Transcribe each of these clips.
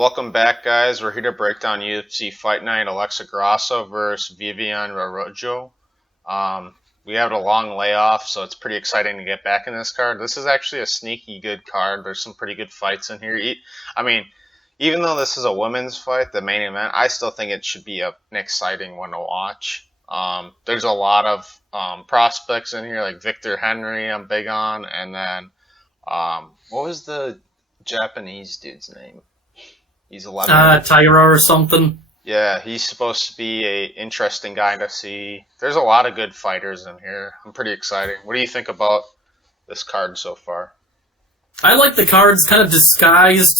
Welcome back, guys. We're here to break down UFC Fight Night Alexa Grasso versus Viviane Araujo. We had a long layoff, so it's pretty exciting to get back in this card. This is actually a sneaky good card. There's some pretty good fights in here. Even though this is a women's fight, the main event, I still think it should be an exciting one to watch. There's a lot of prospects in here, like Victor Henry I'm big on, and then what was the Japanese dude's name? He's 11. Taira or something. Yeah, he's supposed to be a interesting guy to see. There's a lot of good fighters in here. I'm pretty excited. What do you think about this card so far? I like the cards kind of disguised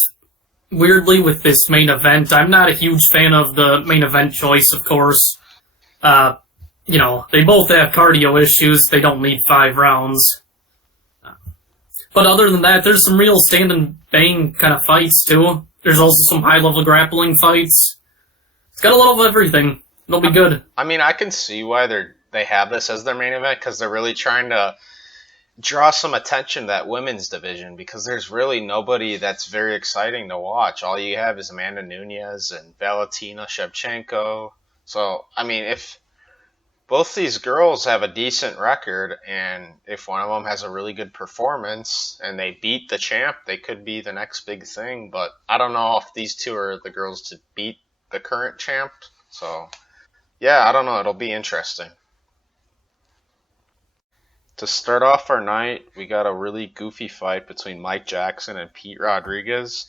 weirdly with this main event. I'm not a huge fan of the main event choice, of course. They both have cardio issues. They don't need 5 rounds. But other than that, there's some real stand and bang kind of fights, too. There's also some high-level grappling fights. It's got a lot of everything. It'll be good. I can see why they have this as their main event, because they're really trying to draw some attention to that women's division, because there's really nobody that's very exciting to watch. All you have is Amanda Nunes and Valentina Shevchenko. So, if both these girls have a decent record, and if one of them has a really good performance and they beat the champ, they could be the next big thing. But I don't know if these two are the girls to beat the current champ. So, yeah, I don't know. It'll be interesting. To start off our night, we got a really goofy fight between Mike Jackson and Pete Rodriguez.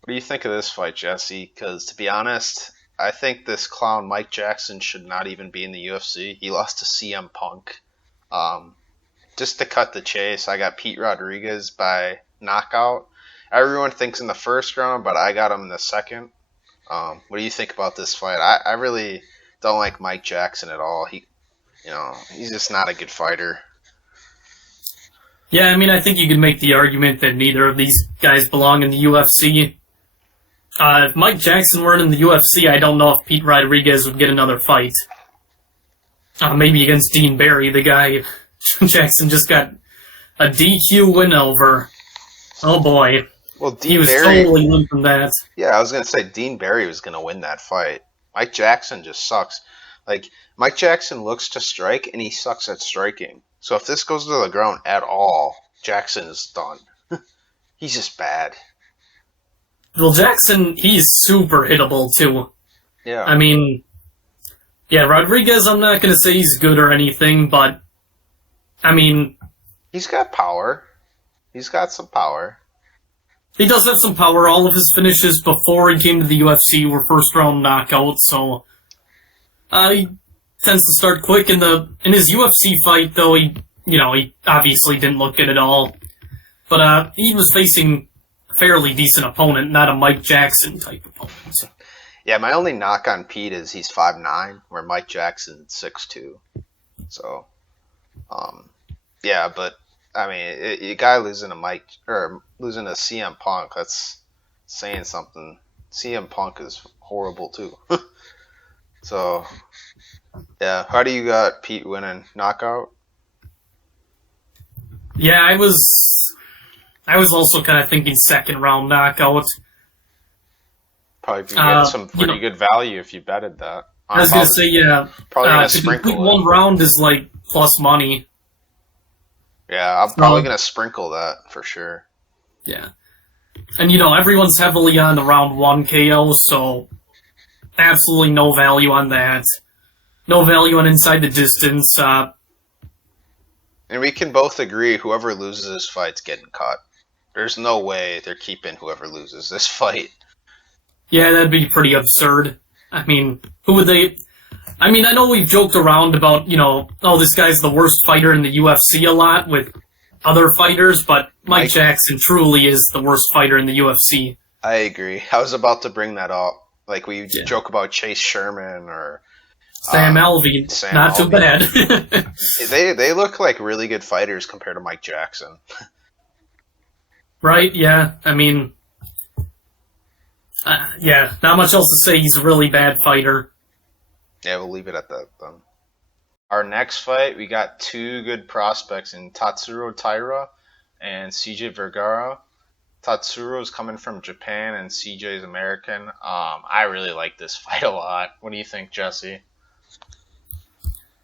What do you think of this fight, Jesse? Because, to be honest, I think this clown Mike Jackson should not even be in the UFC. He lost to CM Punk. Just to cut the chase, I got Pete Rodriguez by knockout. Everyone thinks in the first round, but I got him in the second. What do you think about this fight? I really don't like Mike Jackson at all. He's just not a good fighter. Yeah, I think you could make the argument that neither of these guys belong in the UFC. If Mike Jackson weren't in the UFC, I don't know if Pete Rodriguez would get another fight. Maybe against Dean Barry, the guy Jackson just got a DQ win over. Oh boy. Well, he was totally limping that. Yeah, I was going to say Dean Barry was going to win that fight. Mike Jackson just sucks. Mike Jackson looks to strike, and he sucks at striking. So if this goes to the ground at all, Jackson is done. He's just bad. Well, Jackson, he's super hittable, too. Yeah. Rodriguez, I'm not going to say he's good or anything, but, he's got power. He's got some power. He does have some power. All of his finishes before he came to the UFC were first-round knockouts, so he tends to start quick. In his UFC fight, though, he obviously didn't look good at all. But he was facing fairly decent opponent, not a Mike Jackson type opponent. Yeah, my only knock on Pete is he's 5'9", where Mike Jackson's 6'2". So, a guy losing losing to CM Punk, that's saying something. CM Punk is horrible too. So, yeah, how do you got Pete winning? Knockout? Yeah, I was also kind of thinking second round knockout. Probably get some pretty good value if you betted that. I was going to say, yeah. Probably going to sprinkle it. One round is like plus money. Yeah, I'm probably going to sprinkle that for sure. Yeah. And, everyone's heavily on the round 1 KO, so absolutely no value on that. No value on inside the distance. And we can both agree whoever loses this fight's getting cut. There's no way they're keeping whoever loses this fight. Yeah, that'd be pretty absurd. Who would they... I know we've joked around about, this guy's the worst fighter in the UFC a lot with other fighters, but Mike Jackson truly is the worst fighter in the UFC. I agree. I was about to bring that up. We joke about Chase Sherman or... Sam Alvey. Not too bad. They look like really good fighters compared to Mike Jackson. Right, yeah. Not much else to say. He's a really bad fighter. Yeah, we'll leave it at that then. Our next fight, we got two good prospects in Tatsuro Taira and CJ Vergara. Tatsuro's coming from Japan and CJ's American. I really like this fight a lot. What do you think, Jesse?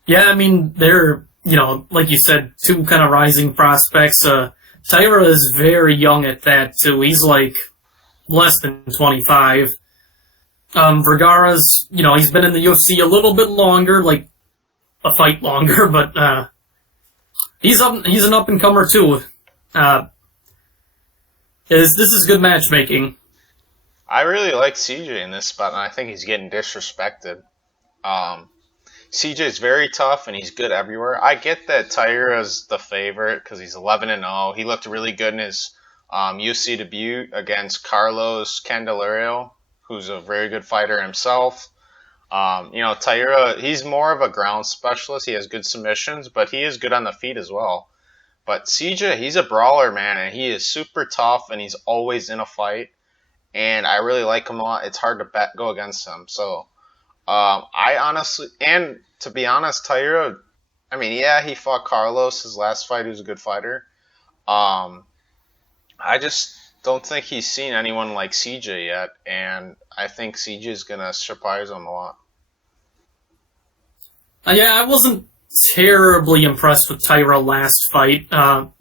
Yeah, I mean, they're, like you said, two kind of rising prospects. Taira is very young at that, too. He's like less than 25. Vergara's, he's been in the UFC a little bit longer, like a fight longer, but he's an up-and-comer, too. This is good matchmaking. I really like CJ in this spot, and I think he's getting disrespected. CJ's very tough, and he's good everywhere. I get that Taira's the favorite because he's 11-0. He looked really good in his UFC debut against Carlos Candelario, who's a very good fighter himself. Taira, he's more of a ground specialist. He has good submissions, but he is good on the feet as well. But CJ, he's a brawler, man, and he is super tough, and he's always in a fight. And I really like him a lot. It's hard to go against him. So, I honestly, and to be honest, Taira, I mean, yeah, he fought Carlos his last fight, who's a good fighter. I just don't think he's seen anyone like CJ yet, and I think CJ is going to surprise him a lot. Yeah, I wasn't terribly impressed with Taira last fight. For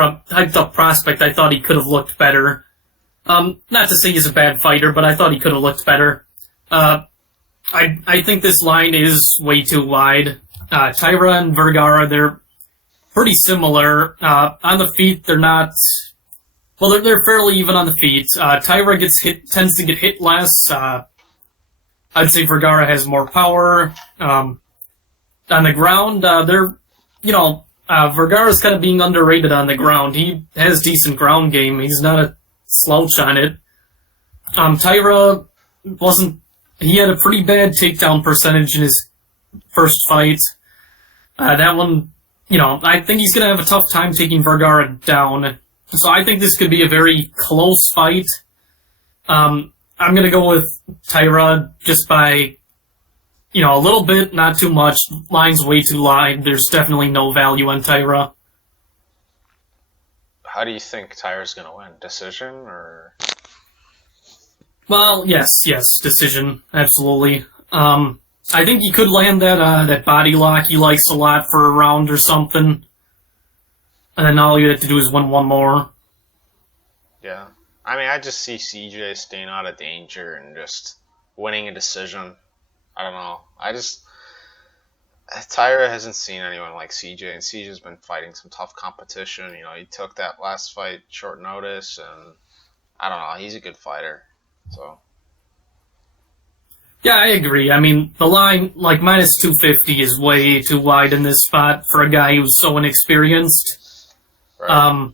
a hyped-up prospect, I thought he could have looked better. Not to say he's a bad fighter, but I thought he could have looked better. I think this line is way too wide. Taira and Vergara, they're pretty similar. On the feet, they're not... Well, they're fairly even on the feet. Taira tends to get hit less. I'd say Vergara has more power. On the ground, Vergara's kind of being underrated on the ground. He has decent ground game. He's not a slouch on it. Taira he had a pretty bad takedown percentage in his first fight. That one, I think he's going to have a tough time taking Vergara down. So I think this could be a very close fight. I'm going to go with Taira just by, a little bit, not too much. Line's way too wide. There's definitely no value on Taira. How do you think Taira's going to win? Decision or? Well, yes, decision, absolutely. I think he could land that body lock he likes a lot for a round or something. And then all you have to do is win one more. Yeah. I mean, I just see CJ staying out of danger and just winning a decision. I don't know. Taira hasn't seen anyone like CJ, and CJ's been fighting some tough competition. He took that last fight short notice, and I don't know. He's a good fighter. So. Yeah, I agree. I mean, the line, like, minus 250 is way too wide in this spot for a guy who's so inexperienced. Right.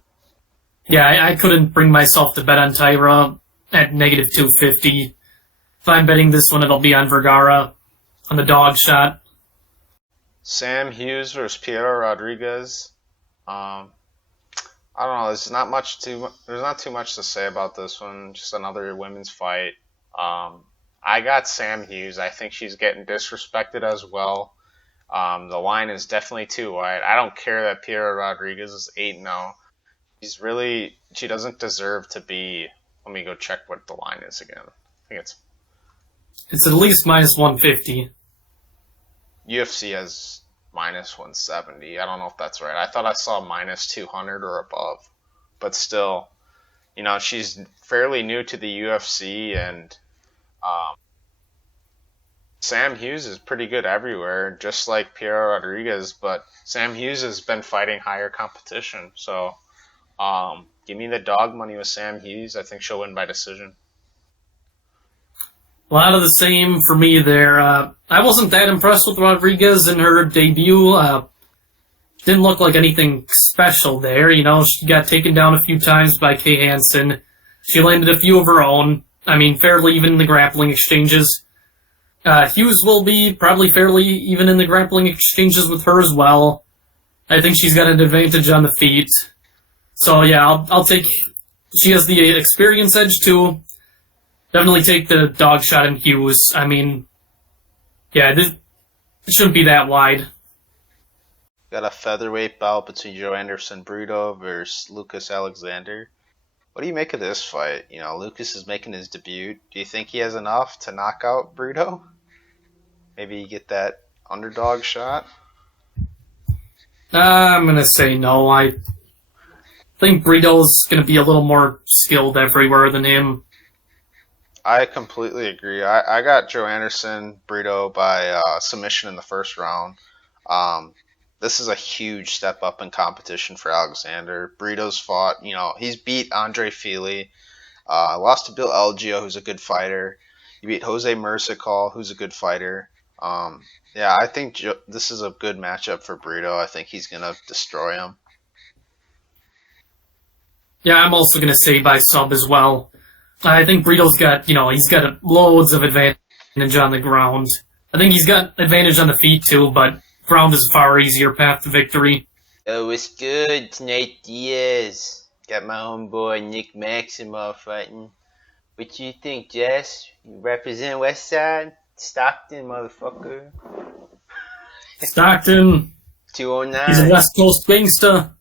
I couldn't bring myself to bet on Taira at negative 250. If I'm betting this one, it'll be on Vergara on the dog shot. Sam Hughes versus Piera Rodriguez. I don't know. There's not too much to say about this one. Just another women's fight. I got Sam Hughes. I think she's getting disrespected as well. The line is definitely too wide. I don't care that Piera Rodriguez is 8-0. She doesn't deserve to be. Let me go check what the line is again. I think it's at least minus 150. UFC has minus 170. I don't know if that's right. I thought I saw minus 200 or above. But still, she's fairly new to the UFC, and Sam Hughes is pretty good everywhere, just like Piera Rodriguez, but Sam Hughes has been fighting higher competition. So give me the dog money with Sam Hughes. I think she'll win by decision. A lot of the same for me there. I wasn't that impressed with Rodriguez in her debut. Didn't look like anything special there. She got taken down a few times by Kay Hansen. She landed a few of her own. I mean, fairly even in the grappling exchanges. Hughes will be probably fairly even in the grappling exchanges with her as well. I think she's got an advantage on the feet. So yeah, I'll take... She has the experience edge too. Definitely take the dog shot in Hughes. I mean, yeah, it shouldn't be that wide. Got a featherweight bout between Joanderson Brito versus Lucas Alexander. What do you make of this fight? You know, Lucas is making his debut. Do you think he has enough to knock out Brito? Maybe you get that underdog shot? I'm going to say no. I think Brito's going to be a little more skilled everywhere than him. I completely agree. I got Joanderson, Brito by submission in the first round. This is a huge step up in competition for Alexander. Brito's fought, he's beat Andre Fili, lost to Bill Elgio, who's a good fighter. He beat Jose Mercicall, who's a good fighter. I think this is a good matchup for Brito. I think he's going to destroy him. Yeah, I'm also going to say by sub as well. I think Brito's got, he's got loads of advantage on the ground. I think he's got advantage on the feet too, but ground is a far easier path to victory. Oh, it's good. It's Nate Diaz. Got my homeboy Nick Maximov fighting. What you think, Jess? You represent Westside? Stockton, motherfucker. Stockton. 209. He's a West Coast gangsta.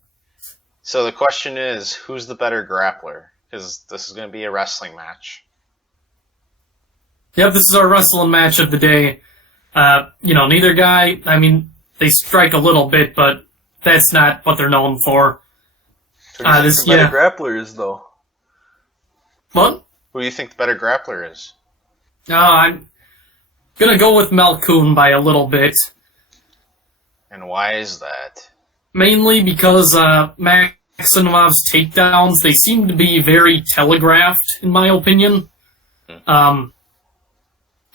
So the question is, who's the better grappler? Because this is going to be a wrestling match. Yep, this is our wrestling match of the day. Neither guy, they strike a little bit, but that's not what they're known for. Who do you think the better grappler is, though? What? Who do you think the better grappler is? I'm gonna go with Malkoun by a little bit. And why is that? Mainly because Maximov's takedowns, they seem to be very telegraphed, in my opinion. And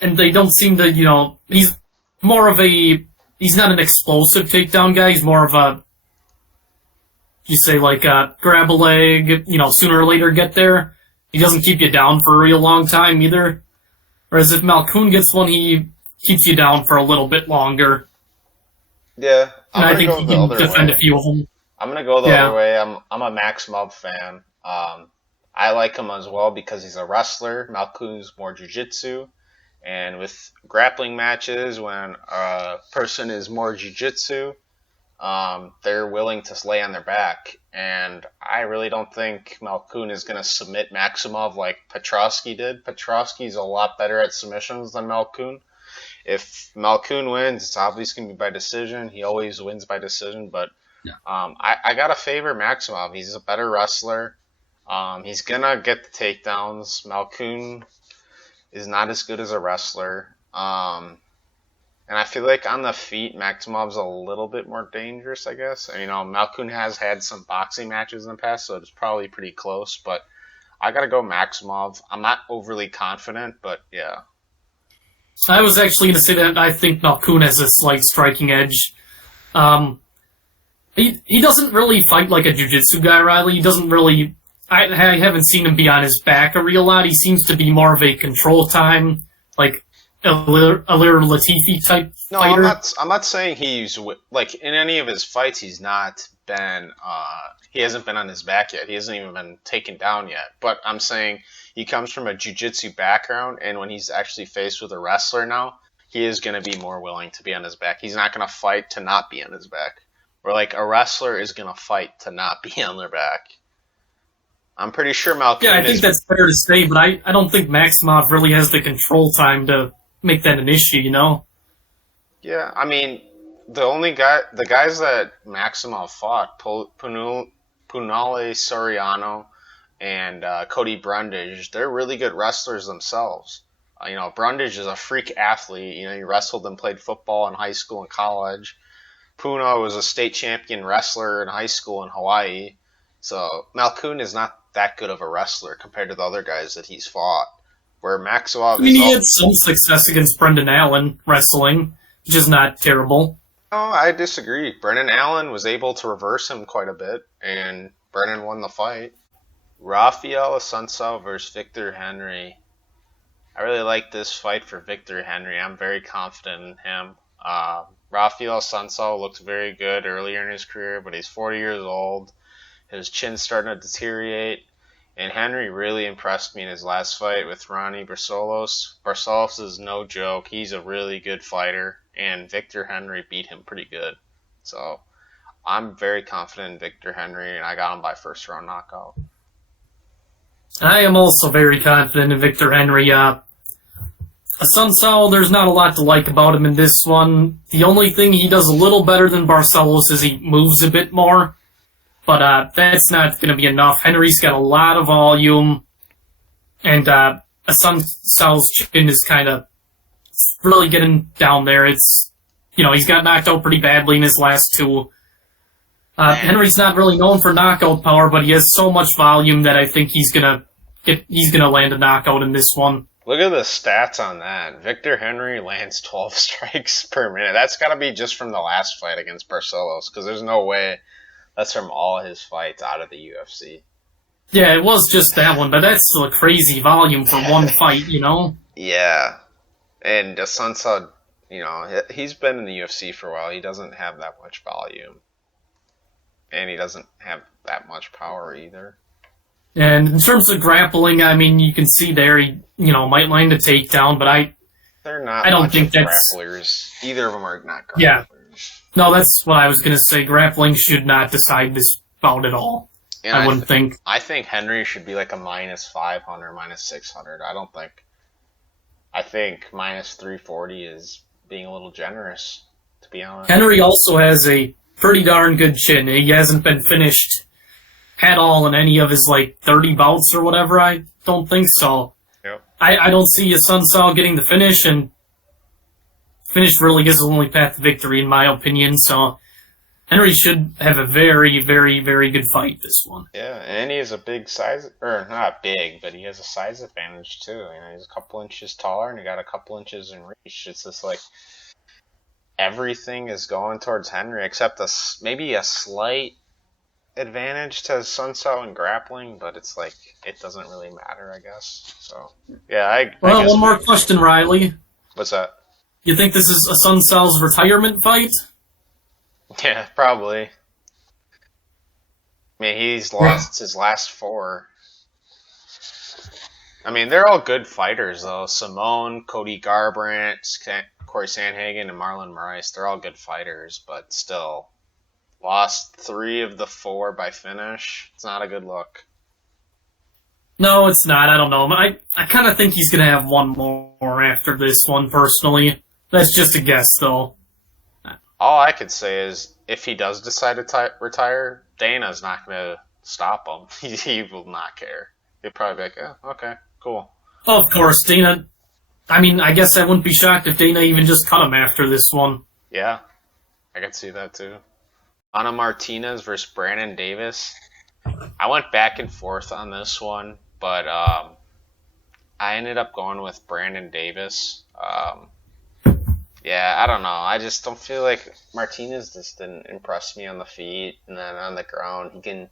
they don't seem to, he's more of he's not an explosive takedown guy, he's more of grab a leg, sooner or later get there. He doesn't keep you down for a real long time either. Whereas if Malkoun gets one, he keeps you down for a little bit longer. Yeah, I think he can defend a few of them. I'm going to go the other way. I'm a Maximov fan. I like him as well because he's a wrestler. Malkoun's more jiu-jitsu. And with grappling matches, when a person is more jiu-jitsu, they're willing to lay on their back. And I really don't think Malkoun is going to submit Maximov like Petrosky did. Petrosky's a lot better at submissions than Malkoun. If Malkoun wins, it's obviously going to be by decision. He always wins by decision, but I got to favor Maximov. He's a better wrestler. He's going to get the takedowns. Malkoun is not as good as a wrestler. And I feel like on the feet, Maximov's a little bit more dangerous, I guess. Malkoun has had some boxing matches in the past, so it's probably pretty close, but I got to go Maximov. I'm not overly confident, but yeah. I was actually going to say that I think Malkoun has a slight striking edge. He doesn't really fight like a jiu-jitsu guy, Riley. He doesn't really... I haven't seen him be on his back a real lot. He seems to be more of a control time, like Alir Latifi type fighter. No, I'm not saying he's... Like, in any of his fights, he's not been... he hasn't been on his back yet. He hasn't even been taken down yet. But I'm saying he comes from a jiu-jitsu background, and when he's actually faced with a wrestler now, he is going to be more willing to be on his back. He's not going to fight to not be on his back. Or like a wrestler is going to fight to not be on their back. I'm pretty sure Malkoun Yeah, I think that's fair to say, but I don't think Maximov really has the control time to make that an issue, Yeah, the guys that Maximov fought, Punale Soriano and Cody Brundage, they're really good wrestlers themselves. Brundage is a freak athlete. He wrestled and played football in high school and college. Puno was a state champion wrestler in high school in Hawaii. So Malkoun is not that good of a wrestler compared to the other guys that he's fought. Where Maximov he had some success against Brendan Allen wrestling, which is not terrible. No, I disagree. Brendan Allen was able to reverse him quite a bit, and Brendan won the fight. Raphael Assunção versus Victor Henry. I really like this fight for Victor Henry. I'm very confident in him. Raphael Assunção looked very good earlier in his career, but he's 40 years old. His chin's starting to deteriorate. And Henry really impressed me in his last fight with Ronnie Barcelos. Barcelos is no joke. He's a really good fighter, and Victor Henry beat him pretty good. So I'm very confident in Victor Henry, and I got him by first round knockout. I am also very confident in Victor Henry. Assunção, there's not a lot to like about him in this one. The only thing he does a little better than Barcelos is he moves a bit more. But that's not going to be enough. Henry's got a lot of volume. And Assunção's chin is kind of really getting down there. It's, he's got knocked out pretty badly in his last two. Henry's not really known for knockout power, but he has so much volume that I think he's gonna land a knockout in this one. Look at the stats on that. Victor Henry lands 12 strikes per minute. That's got to be just from the last fight against Barcelos, because there's no way that's from all his fights out of the UFC. Yeah, it was just that one, but that's still a crazy volume for one fight, Yeah. And Assunção, he's been in the UFC for a while. He doesn't have that much volume. And he doesn't have that much power either. And in terms of grappling, I mean, you can see there he, might land a takedown, but they're not. I don't think that's grapplers. Either of them are not grapplers. Yeah. No, that's what I was gonna say. Grappling should not decide this bout at all. And I wouldn't think. I think Henry should be like a minus 500, minus 600. I think minus 340 is being a little generous, to be honest. Henry also has a pretty darn good chin. He hasn't been finished at all in any of his 30 bouts or whatever. I don't think so. Yep. I don't see Assunção getting the finish, and finish really is the only path to victory in my opinion. So Henry should have a very, very, very good fight this one. Yeah, and he has a big size, or not big, but he has a size advantage too. He's a couple inches taller and he got a couple inches in reach. It's just everything is going towards Henry except maybe a slight advantage to Assunção in grappling, but it's it doesn't really matter, I guess. So yeah, I guess one more question, Riley. What's that? You think this is Assunção's retirement fight? Yeah, probably. I mean, he's lost his last 4. I mean, they're all good fighters, though. Simone, Cody Garbrandt, Corey Sandhagen, and Marlon Moraes, they're all good fighters, but still. Lost 3 of the 4 by finish. It's not a good look. No, it's not. I don't know. I kind of think he's going to have one more after this one, personally. That's just a guess, though. All I could say is, if he does decide to retire, Dana's not going to stop him. He will not care. He'll probably be like, oh, okay, cool. Oh, of course, Dana. I mean, I guess I wouldn't be shocked if Dana even just cut him after this one. Yeah, I could see that too. Ana Martinez versus Brandon Davis. I went back and forth on this one, but I ended up going with Brandon Davis. Yeah, I don't know. I just don't feel like Martinez just didn't impress me on the feet, and then on the ground he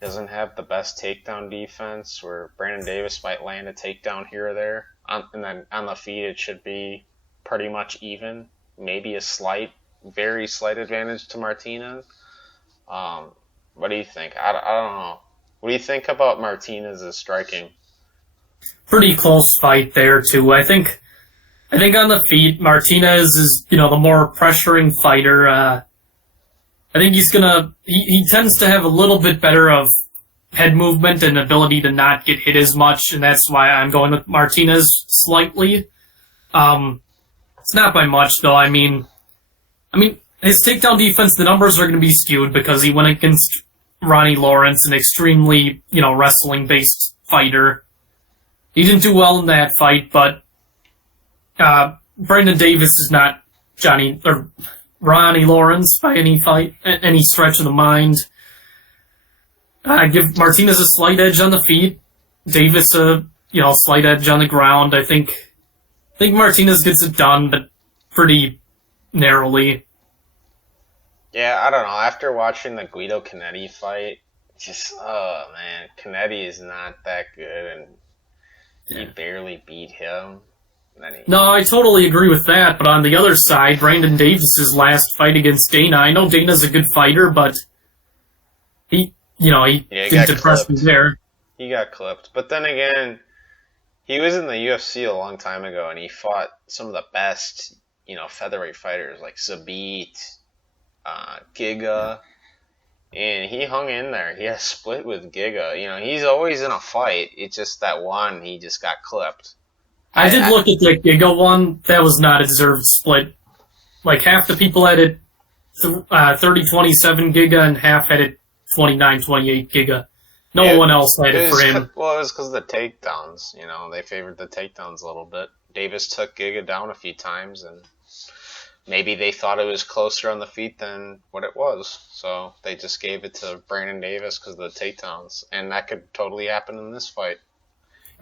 doesn't have the best takedown defense. Where Brandon Davis might land a takedown here or there, and then on the feet it should be pretty much even. Maybe a very slight advantage to Martinez. What do you think? I don't know. What do you think about Martinez's striking? Pretty close fight there too. I think on the feet, Martinez is, the more pressuring fighter. I think he tends to have a little bit better of head movement and ability to not get hit as much, and that's why I'm going with Martinez slightly. It's not by much, though. I mean, his takedown defense, the numbers are going to be skewed because he went against Ronnie Lawrence, an extremely, wrestling-based fighter. He didn't do well in that fight, but Brandon Davis is not Ronnie Lawrence by any stretch of the mind. I give Martinez a slight edge on the feet, Davis a slight edge on the ground. I think Martinez gets it done, but pretty narrowly. Yeah, I don't know. After watching the Guido Canetti fight, Canetti is not that good, and he barely beat him. No, I totally agree with that, but on the other side, Brandon Davis's last fight against Dana, I know Dana's a good fighter, but he didn't impress me there. He got clipped. But then again, he was in the UFC a long time ago, and he fought some of the best, featherweight fighters, like Zabit, Giga. And he hung in there. He had a split with Giga. You know, he's always in a fight. It's just that one, he just got clipped. I did look at the Giga one. That was not a deserved split. Like, half the people had it 30-27 Giga, and half had it 29-28 Giga. No one else had it for him. Well, it was because of the takedowns. You know, they favored the takedowns a little bit. Davis took Giga down a few times, and maybe they thought it was closer on the feet than what it was. So they just gave it to Brandon Davis because of the takedowns. And that could totally happen in this fight.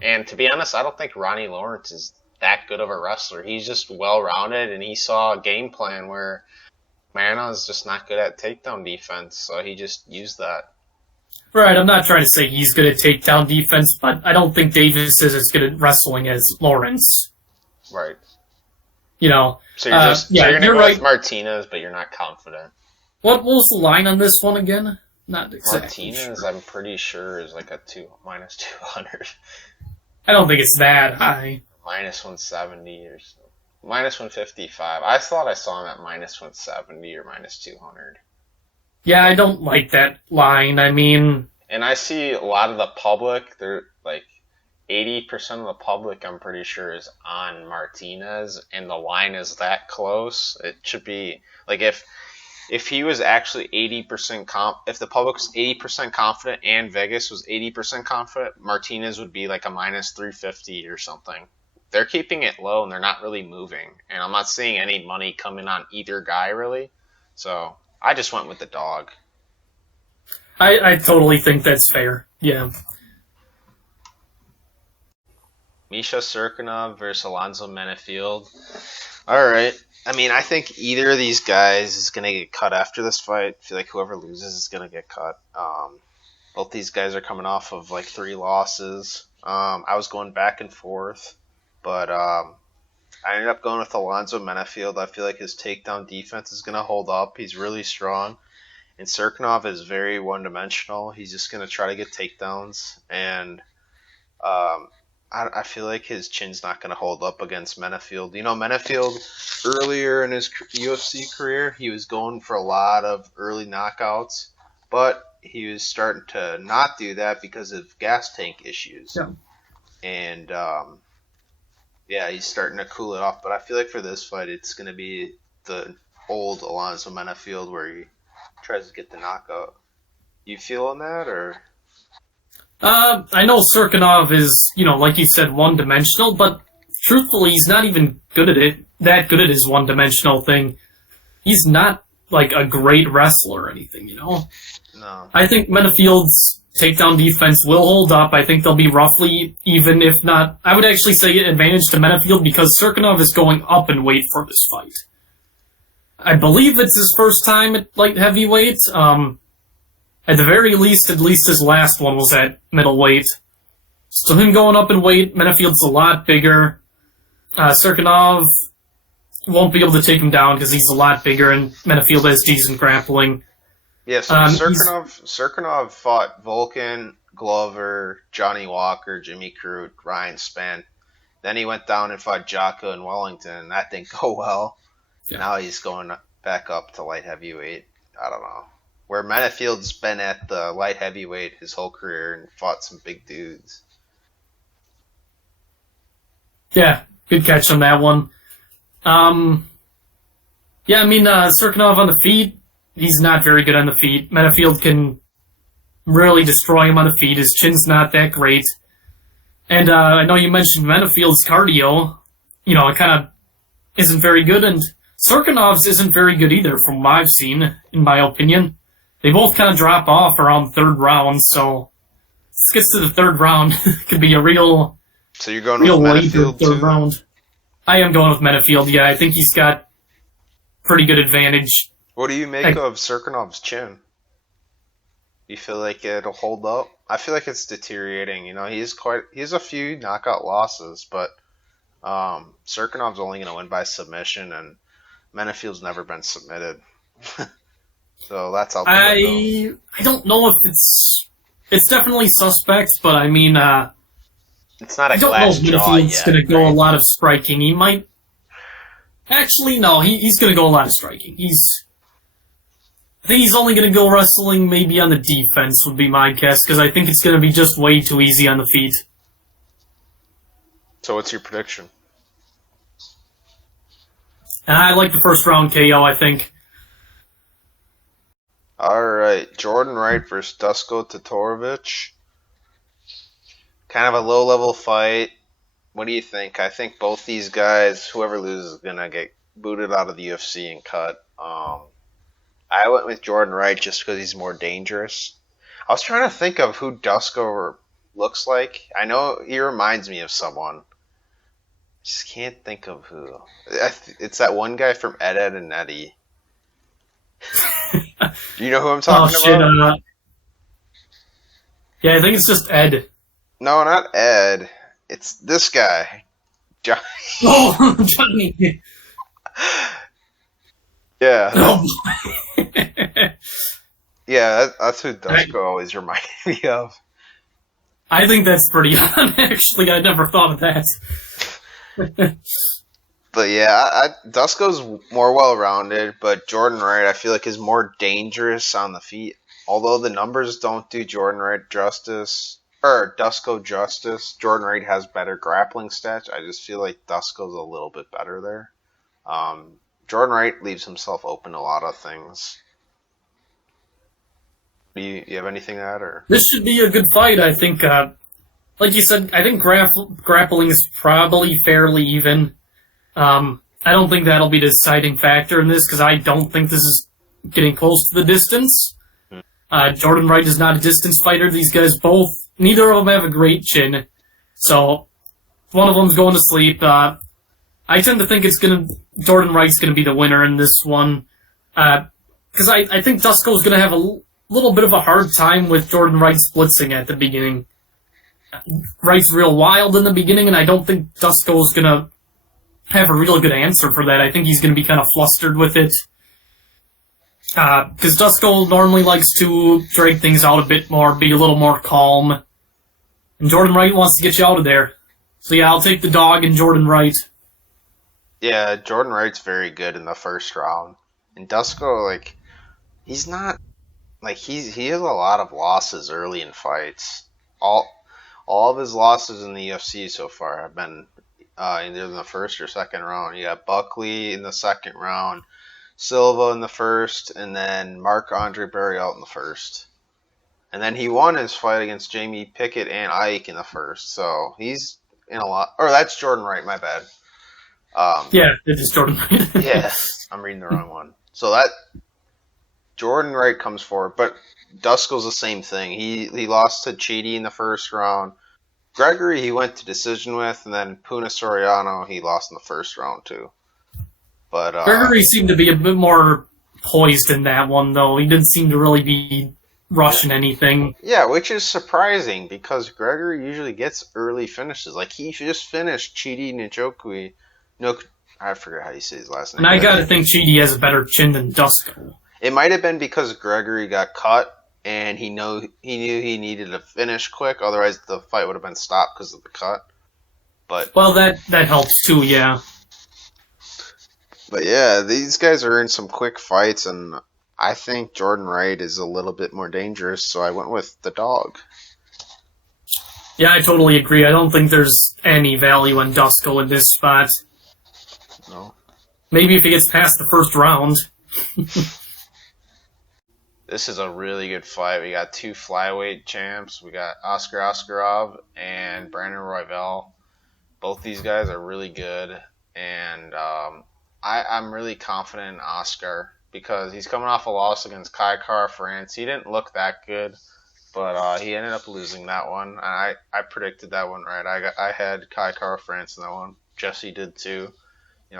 And to be honest, I don't think Ronnie Lawrence is that good of a wrestler. He's just well-rounded, and he saw a game plan where Mana is just not good at takedown defense. So he just used that. Right, I'm not trying to say he's good at takedown defense, but I don't think Davis is as good at wrestling as Lawrence. Right. You know. So you're going to go with Martinez, but you're not confident. What was the line on this one again? Not exactly. Martinez, I'm pretty sure, is like a minus 200. I don't think it's that high. Minus 170 or so. Minus 155. I thought I saw him at minus 170 or minus 200. Yeah, I don't like that line. I mean... And I see a lot of the public, they're like 80% of the public, I'm pretty sure, is on Martinez, and the line is that close. It should be, like, if he was actually 80% if the public was 80% confident and Vegas was 80% confident, Martinez would be like a minus 350 or something. They're keeping it low, and they're not really moving. And I'm not seeing any money coming on either guy, really. So I just went with the dog. I totally think that's fair. Yeah. Misha Cirkunov versus Alonzo Menifield. All right. I mean, I think either of these guys is going to get cut after this fight. I feel like whoever loses is going to get cut. Both these guys are coming off of like 3 losses. I was going back and forth, but I ended up going with Alonzo Menifield. I feel like his takedown defense is going to hold up. He's really strong. And Cirkunov is very one-dimensional. He's just going to try to get takedowns. And I feel like his chin's not going to hold up against Menifield. You know, Menifield, earlier in his UFC career, he was going for a lot of early knockouts. But he was starting to not do that because of gas tank issues. Yeah. And, he's starting to cool it off. But I feel like for this fight, it's going to be the old Alonzo Menifield where he tries to get the knockout. You feeling that, or? I know Cirkunov is, like you said, one-dimensional, but truthfully, he's not even good at it. That good at his one-dimensional thing. He's not like a great wrestler or anything, No. I think Menifield's takedown defense will hold up. I think they'll be roughly even, if not. I would actually say advantage to Menifield because Cirkunov is going up in weight for this fight. I believe it's his first time at light heavyweight. At the very least, at least his last one was at middleweight. So him going up in weight, Menifield's a lot bigger. Cirkunov won't be able to take him down because he's a lot bigger, and Menifield has decent grappling. Yeah, so Cirkunov fought Volkan, Glover, Johnny Walker, Jimmy Crute, Ryan Spann. Then he went down and fought Jocko in Wellington, and that didn't go well. Yeah. Now he's going back up to light heavyweight. I don't know. Where Menifield's been at the light heavyweight his whole career and fought some big dudes. Yeah, good catch on that one. Cirkunov on the feet, he's not very good on the feet. Menifield can really destroy him on the feet. His chin's not that great. And I know you mentioned Menifield's cardio. It kind of isn't very good, and Cirkunov's isn't very good either, from what I've seen, in my opinion. They both kind of drop off around the third round, so this gets to the third round. It could be a real... So you're going with Menifield third round. I am going with Menifield, yeah. I think he's got pretty good advantage. What do you make of Cirkunov's chin? You feel like it'll hold up? I feel like it's deteriorating. He has a few knockout losses, but Cirkunov's only going to win by submission, and Menifield's never been submitted. So that's out the window. I don't know if it's definitely suspect, but I mean, it's not a I don't know if Menifield's going to go a lot of striking. He might. Actually, no, he's going to go a lot of striking. I think he's only going to go wrestling maybe on the defense would be my guess, because I think it's going to be just way too easy on the feet. So what's your prediction? And I like the first round KO, I think. Alright, Jordan Wright versus Duško Todorović. Kind of a low-level fight. What do you think? I think both these guys, whoever loses, is going to get booted out of the UFC and cut. I went with Jordan Wright just because he's more dangerous. I was trying to think of who Duško looks like. I know he reminds me of someone. Just can't think of who. It's that one guy from Ed, Edd n Eddy. Do you know who I'm talking about? Yeah, I think it's just Ed. No, not Ed. It's this guy. Johnny. Oh, Johnny. Yeah. Oh, yeah, that's who Duško always reminded me of. I think that's pretty odd, actually. I never thought of that. But yeah, Duško's more well-rounded, but Jordan Wright, I feel like, is more dangerous on the feet. Although the numbers don't do Jordan Wright justice, or Duško justice, Jordan Wright has better grappling stats. I just feel like Duško's a little bit better there. Jordan Wright leaves himself open to a lot of things. Do you have anything to add? Or? This should be a good fight, I think. Like you said, I think grappling is probably fairly even. I don't think that'll be the deciding factor in this, because I don't think this is getting close to the distance. Jordan Wright is not a distance fighter. These guys both, neither of them have a great chin. So, one of them's going to sleep. I tend to think Jordan Wright's going to be the winner in this one. Because I think Duško's going to have a little bit of a hard time with Jordan Wright blitzing at the beginning. Wright's real wild in the beginning, and I don't think Duško's going to have a real good answer for that. I think he's going to be kind of flustered with it. Because Duško normally likes to drag things out a bit more, be a little more calm. And Jordan Wright wants to get you out of there. So yeah, I'll take the dog and Jordan Wright. Yeah, Jordan Wright's very good in the first round. And Duško, he's not... he has a lot of losses early in fights. All of his losses in the UFC so far have been either in the first or second round. You got Buckley in the second round, Silva in the first, and then Marc-Andre Barriault in the first. And then he won his fight against Jamie Pickett and Ike in the first. So he's in a lot... Or that's Jordan Wright, my bad. Yeah, it is Jordan Wright. Yeah, I'm reading the wrong one. So that... Jordan Wright comes forward, but Duško's the same thing. He lost to Chidi in the first round. Gregory he went to decision with, and then Puna Soriano he lost in the first round too. But Gregory seemed to be a bit more poised in that one, though. He didn't seem to really be rushing anything. Yeah, which is surprising because Gregory usually gets early finishes. He just finished Chidi Njoku. No, I forget how you say his last name. And I gotta think Chidi has a better chin than Duško. It might have been because Gregory got cut and he knew he needed to finish quick, otherwise the fight would have been stopped because of the cut. But well, that helps too, yeah. But yeah, these guys are in some quick fights, and I think Jordan Wright is a little bit more dangerous, so I went with the dog. Yeah, I totally agree. I don't think there's any value in Duško in this spot. No. Maybe if he gets past the first round. This is a really good fight. We got two flyweight champs. We got Askarov and Brandon Royval. Both these guys are really good, and I'm really confident in Askar because he's coming off a loss against Kai Kara-France. He didn't look that good, but he ended up losing that one. And I predicted that one right. I had Kai Kara-France in that one. Jesse did too.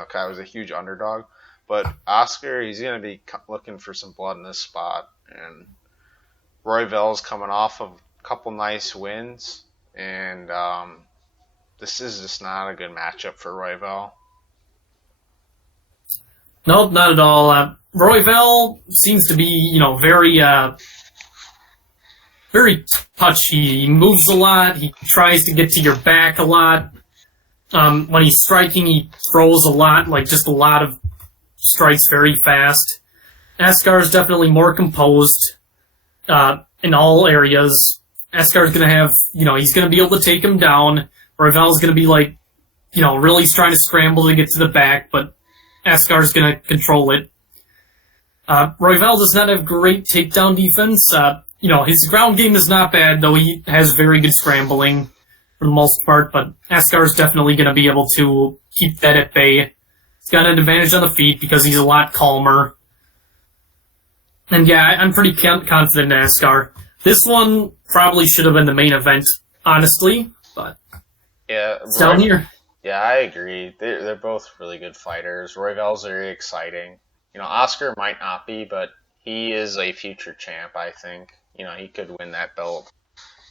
Kai was a huge underdog. But Askar, he's going to be looking for some blood in this spot. And Royval's coming off of a couple nice wins. And this is just not a good matchup for Royval. Nope, not at all. Royval seems to be, very touchy. He moves a lot. He tries to get to your back a lot. When he's striking, he throws a lot, just a lot of strikes very fast. Askar is definitely more composed in all areas. Askar's going to have, he's going to be able to take him down. Royval's going to be really trying to scramble to get to the back, but Askar's going to control it. Royval does not have great takedown defense. His ground game is not bad, though he has very good scrambling for the most part, but Askar's definitely going to be able to keep that at bay. He's got an advantage on the feet because he's a lot calmer. And yeah, I'm pretty confident in Askar. This one probably should have been the main event, honestly, but yeah, it's down here. Yeah, I agree. They're both really good fighters. Royval's very exciting. Askar might not be, but he is a future champ, I think. He could win that belt.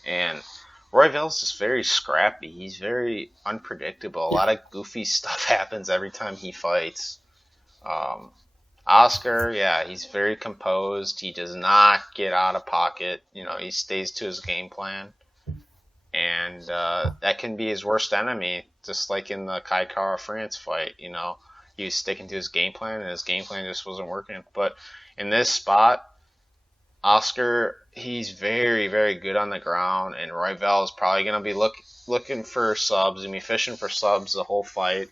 And Royval's just very scrappy. He's very unpredictable. A lot of goofy stuff happens every time he fights. Askar, yeah, he's very composed. He does not get out of pocket. He stays to his game plan. And that can be his worst enemy, just like in the Kai Kara France fight. He was sticking to his game plan, and his game plan just wasn't working. But in this spot, Askar, he's very, very good on the ground, and Royval is probably going to be looking for subs and be fishing for subs the whole fight.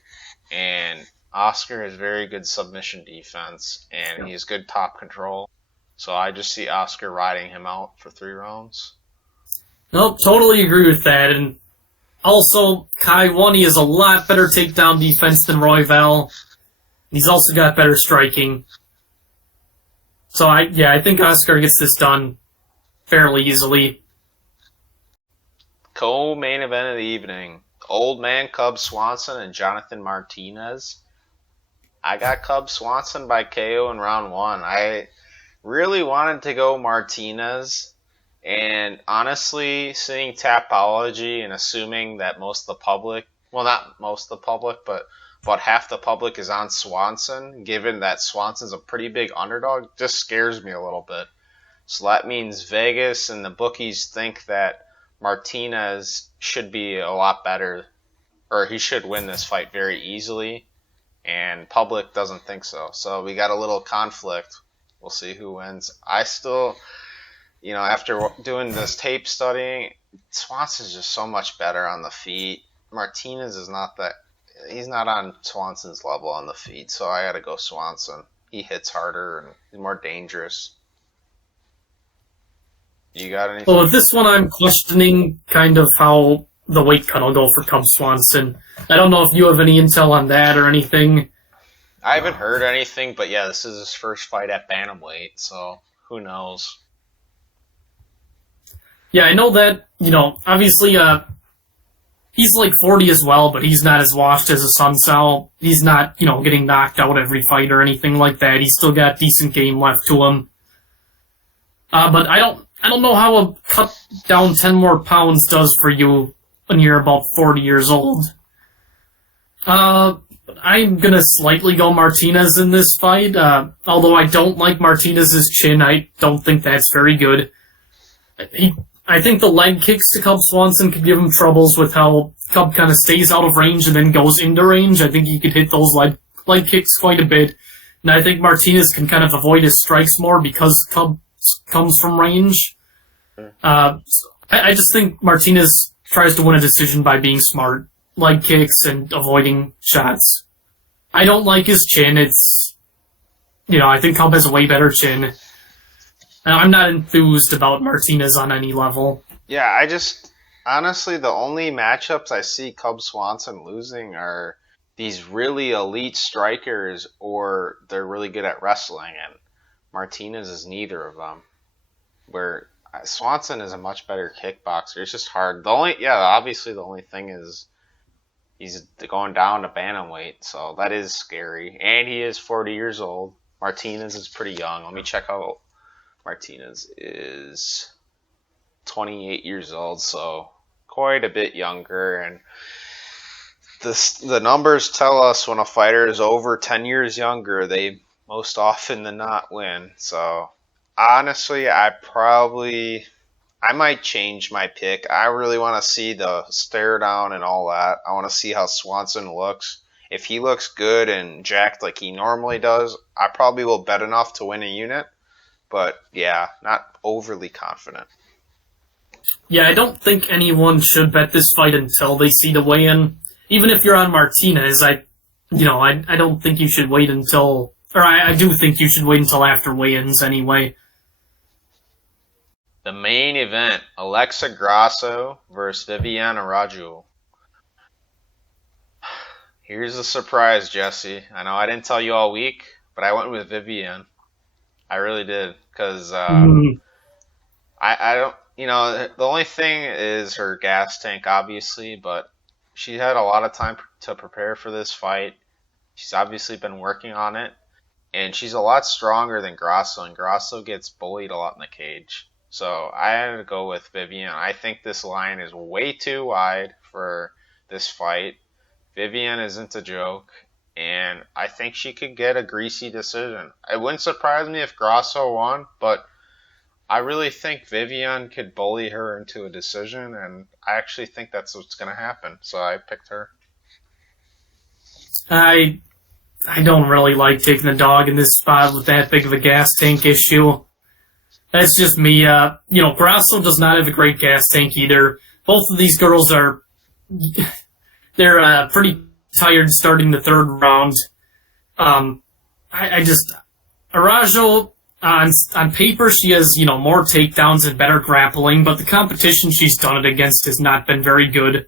And Askar has very good submission defense, and he has good top control. So I just see Askar riding him out for 3 rounds. Nope, totally agree with that. And also, Kai Wani has a lot better takedown defense than Royval. He's also got better striking. So I think Askar gets this done fairly easily. Co-main event of the evening. Old Man Cub Swanson and Jonathan Martinez. I got Cub Swanson by KO in round 1. I really wanted to go Martinez. And honestly, seeing Tapology and assuming that most of the public, well, not most of the public, but about half the public is on Swanson, given that Swanson's a pretty big underdog, just scares me a little bit. So that means Vegas and the bookies think that Martinez should be a lot better, or he should win this fight very easily, and public doesn't think so. So we got a little conflict. We'll see who wins. I still, after doing this tape studying, Swanson's just so much better on the feet. Martinez is not that. He's not on Swanson's level on the feet, so I gotta go Swanson. He hits harder and he's more dangerous. You got anything? Well, with this one, I'm questioning kind of how the weight cut will go for Cub Swanson. I don't know if you have any intel on that or anything. I haven't heard anything, but yeah, this is his first fight at bantamweight, so who knows? Yeah, I know that, obviously, he's like 40 as well, but he's not as washed as Assunção. He's not, getting knocked out every fight or anything like that. He's still got decent game left to him. But I don't know how a cut down 10 more pounds does for you when you're about 40 years old. I'm gonna slightly go Martinez in this fight. Although I don't like Martinez's chin, I don't think that's very good. I think the leg kicks to Cub Swanson could give him troubles with how Cub kind of stays out of range and then goes into range. I think he could hit those leg kicks quite a bit. And I think Martinez can kind of avoid his strikes more because Cub comes from range. I just think Martinez tries to win a decision by being smart. Leg kicks and avoiding shots. I don't like his chin. I think Cub has a way better chin. I'm not enthused about Martinez on any level. Yeah, honestly, the only matchups I see Cub Swanson losing are these really elite strikers, or they're really good at wrestling, and Martinez is neither of them. Where Swanson is a much better kickboxer. It's just hard. Obviously the only thing is he's going down to bantamweight, so that is scary. And he is 40 years old. Martinez is pretty young. Let me check out. Martinez is 28 years old, so quite a bit younger. And the numbers tell us when a fighter is over 10 years younger, they most often than not win. So honestly, I might change my pick. I really want to see the stare down and all that. I want to see how Swanson looks. if he looks good and jacked like he normally does, I probably will bet enough to win a unit. But yeah, not overly confident. Yeah, I don't think anyone should bet this fight until they see the weigh-in. Even if you're on Martinez, I don't think you should wait until, or I do think you should wait until after weigh-ins anyway. The main event, Alexa Grasso versus Viviane Araujo. Here's a surprise, Jesse. I know I didn't tell you all week, but I went with Viviane. I really did, because I don't, the only thing is her gas tank, obviously, but she had a lot of time to prepare for this fight. She's obviously been working on it, and she's a lot stronger than Grasso, and Grasso gets bullied a lot in the cage. So I had to go with Viviane. I think this line is way too wide for this fight. Viviane isn't a joke, and I think she could get a greasy decision. It wouldn't surprise me if Grasso won, but I really think Viviane could bully her into a decision, and I actually think that's what's going to happen. So I picked her. I don't really like taking the dog in this spot with that big of a gas tank issue. That's just me. Grasso does not have a great gas tank either. Both of these girls they're pretty tired starting the third round. Araujo, on paper, she has, more takedowns and better grappling, but the competition she's done it against has not been very good.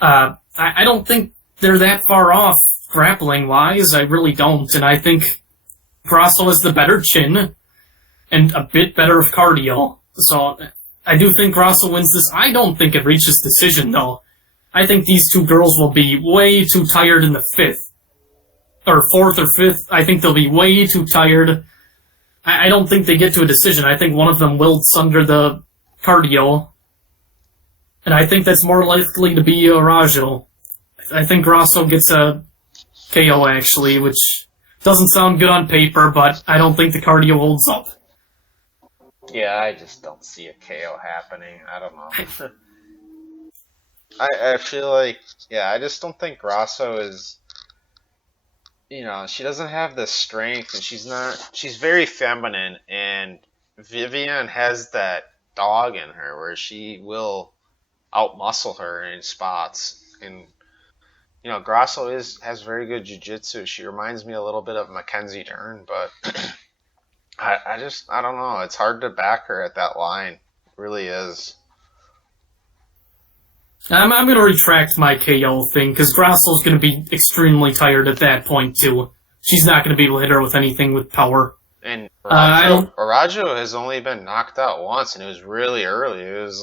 I don't think they're that far off grappling-wise. I really don't, and I think Grasso has the better chin and a bit better of cardio. So I do think Grasso wins this. I don't think it reaches decision, though. I think these two girls will be way too tired in the fourth or fifth. I think they'll be way too tired. I don't think they get to a decision. I think one of them wilts under the cardio. And I think that's more likely to be Araujo. I think Grasso gets a KO, actually, which doesn't sound good on paper, but I don't think the cardio holds up. Yeah, I just don't see a KO happening. I don't know. I feel like, I just don't think Grasso is, she doesn't have the strength, and she's very feminine, and Viviane has that dog in her where she will outmuscle her in spots. And, Grasso has very good jiu-jitsu. She reminds me a little bit of Mackenzie Dern, but I don't know. It's hard to back her at that line. It really is. I'm going to retract my KO thing, because Grasso's going to be extremely tired at that point, too. She's not going to be able to hit her with anything with power. And Araujo has only been knocked out once, and it was really early. It was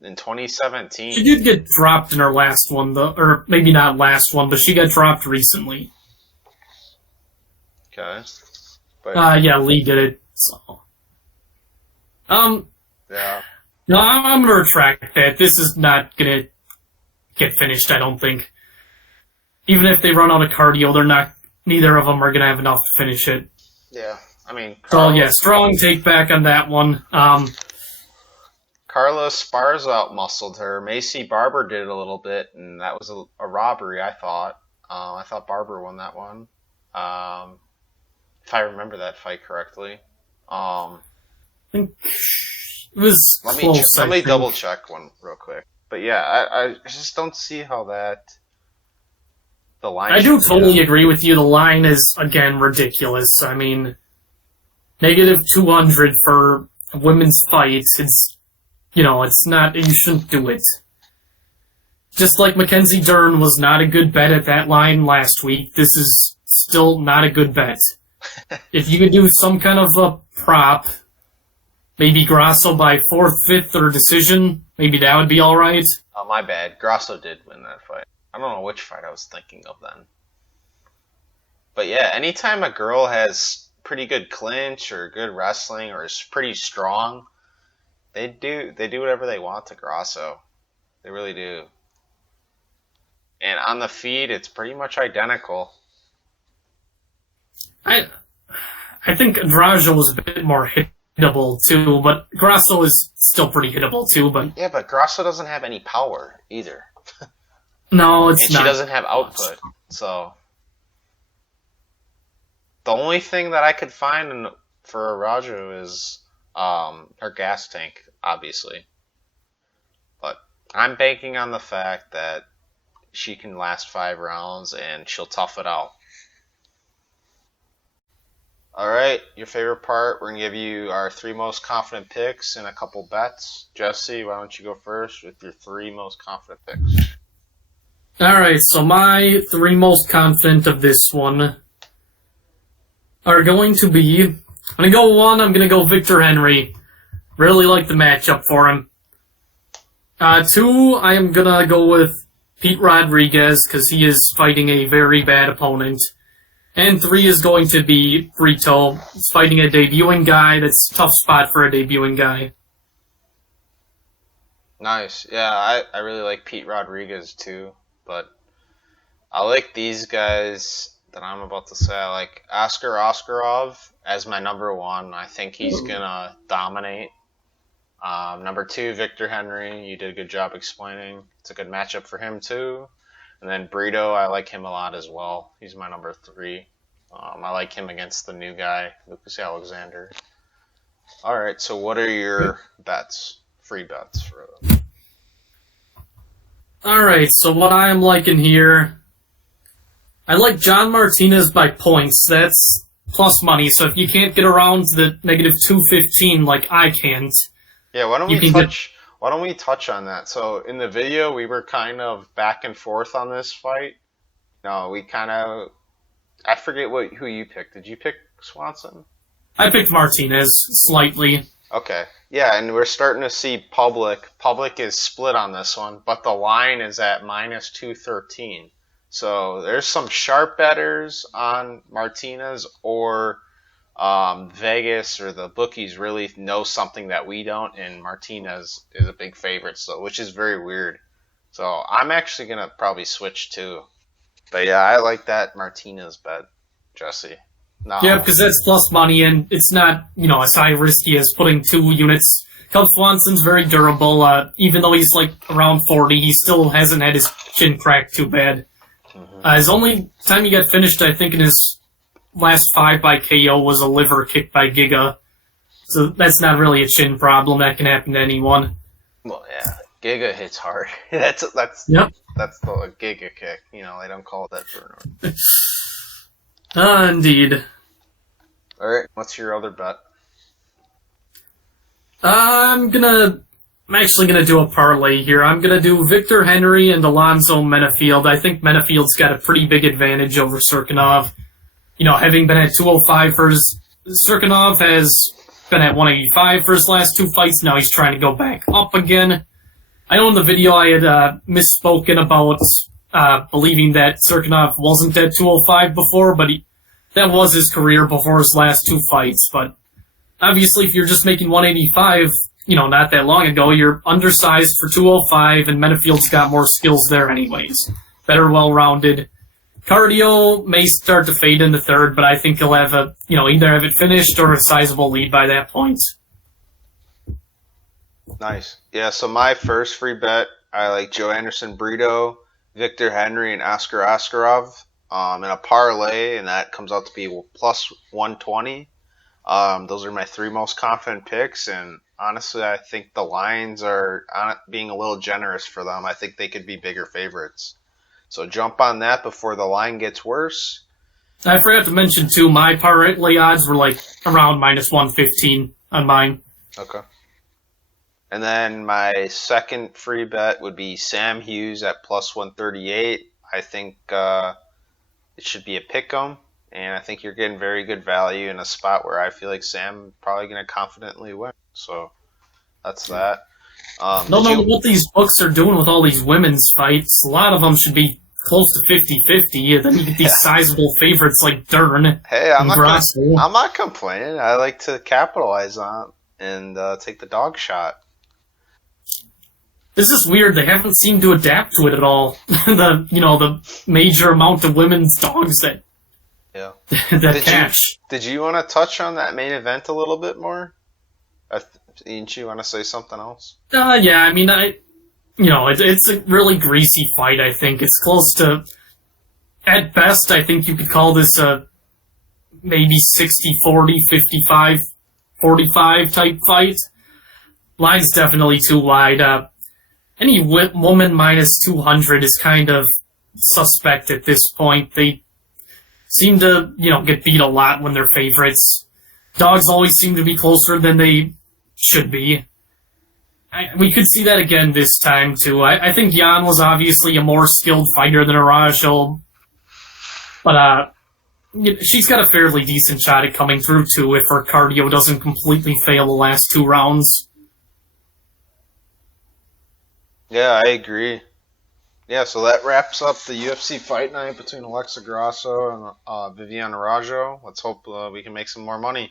in 2017. She did get dropped in her last one, though, or maybe not last one, but she got dropped recently. Okay. Lee did it, so. Yeah. No, I'm going to retract that. This is not going to get finished, I don't think. Even if they run out of cardio, neither of them are going to have enough to finish it. Yeah, I mean... strong take back on that one. Carlos Esparza outmuscled her. Macy Barber did a little bit, and that was a robbery, I thought. I thought Barber won that one. If I remember that fight correctly. I think... It was let me double check one real quick. But yeah, I just don't see how the line. I do totally agree with you. The line is again ridiculous. I mean, -200 for women's fights. It's it's not. You shouldn't do it. Just like Mackenzie Dern was not a good bet at that line last week. This is still not a good bet. If you could do some kind of a prop. Maybe Grasso by 4th, 5th, or decision. Maybe that would be alright. Oh, my bad. Grasso did win that fight. I don't know which fight I was thinking of then. But yeah, anytime a girl has pretty good clinch or good wrestling or is pretty strong, they do whatever they want to Grasso. They really do. And on the feed, it's pretty much identical. I think Araujo was a bit more hittable too, but Grasso is still pretty hittable too. But yeah, but Grasso doesn't have any power either. No, it's and not. she doesn't have output. So the only thing that I could find for Araujo is her gas tank, obviously. But I'm banking on the fact that she can last 5 rounds and she'll tough it out. Alright, your favorite part. We're going to give you our 3 most confident picks and a couple bets. Jesse, why don't you go first with your 3 most confident picks? Alright, so my 3 most confident of this one are going to be... I'm going to go 1, I'm going to go Victor Henry. Really like the matchup for him. 2, I am going to go with Pete Rodriguez, because he is fighting a very bad opponent. And 3 is going to be Brito. He's fighting a debuting guy. That's a tough spot for a debuting guy. Nice. Yeah, I really like Pete Rodriguez too, but I like these guys that I'm about to say. I like Askarov as my number 1. I think he's going to dominate. Number 2, Victor Henry. You did a good job explaining. It's a good matchup for him too. And then Brito, I like him a lot as well. He's my number 3. I like him against the new guy, Lucas Alexander. Alright, so what are your bets? Free bets for them. Alright, so what I am liking here... I like John Martinez by points. That's plus money, so if you can't get around the negative 215 like I can't... Yeah, why don't we touch on that? So in the video, we were kind of back and forth on this fight. No, I forget who you picked. Did you pick Swanson? I picked Martinez slightly. Okay. Yeah, and we're starting to see Public. Public is split on this one, but the line is at minus 213. So there's some sharp bettors on Martinez, or Vegas or the bookies really know something that we don't, and Martinez is a big favorite, so which is very weird. So I'm actually gonna probably switch too. But yeah, I like that Martinez bet, Jesse. No. Yeah, because that's plus money, and it's not, as high risky as putting 2 units. Cub Swanson's very durable. Even though he's like around 40, he still hasn't had his chin cracked too bad. Mm-hmm. His only time he got finished, I think, in his last 5 by KO was a liver kick by Giga. So that's not really a chin problem. That can happen to anyone. Well, yeah, Giga hits hard. that's Yep. That's the Giga kick. They don't call it that for no reason. Indeed. All right, what's your other bet? I'm actually gonna do a parlay here. I'm gonna do Victor Henry and Alonzo Menifield. I think Menifield's got a pretty big advantage over Cirkunov. Having been at 205 for Cirkunov has been at 185 for his last 2 fights. Now he's trying to go back up again. I know in the video I had misspoken about believing that Cirkunov wasn't at 205 before, but that was his career before his last 2 fights. But obviously, if you're just making 185, not that long ago, you're undersized for 205, and Menifield's got more skills there anyways. Better well-rounded. Cardio may start to fade in the 3rd, but I think he'll have either have it finished or a sizable lead by that point. Nice. Yeah, so my first free bet, I like Joanderson, Brito, Victor Henry, and Askarov in a parlay, and that comes out to be plus 120. Those are my 3 most confident picks, and honestly, I think the lines are being a little generous for them. I think they could be bigger favorites. So jump on that before the line gets worse. I forgot to mention, too, my parlay odds were around minus 115 on mine. Okay. And then my second free bet would be Sam Hughes at plus 138. I think it should be a pick'em, and I think you're getting very good value in a spot where I feel like Sam probably going to confidently win. So that's that. Don't know what these books are doing with all these women's fights. A lot of them should be close to 50-50, and then you get these sizable favorites like Dern. Hey, I'm Grasso. not complaining. I like to capitalize on and take the dog shot. This is weird. They haven't seemed to adapt to it at all. The major amount of women's dogs that catch. Did you want to touch on that main event a little bit more? Didn't you want to say something else? Yeah. I mean, it's a really greasy fight, I think. It's close to, at best, I think you could call this a maybe 60-40, 55-45 type fight. Line's definitely too wide. Any woman minus 200 is kind of suspect at this point. They seem to, get beat a lot when they're favorites. Dogs always seem to be closer than they should be. We could see that again this time, too. I think Jan was obviously a more skilled fighter than Araujo, but she's got a fairly decent shot at coming through, too, if her cardio doesn't completely fail the last 2 rounds. Yeah, I agree. Yeah, so that wraps up the UFC Fight Night between Alexa Grasso and Viviane Araujo. Let's hope we can make some more money.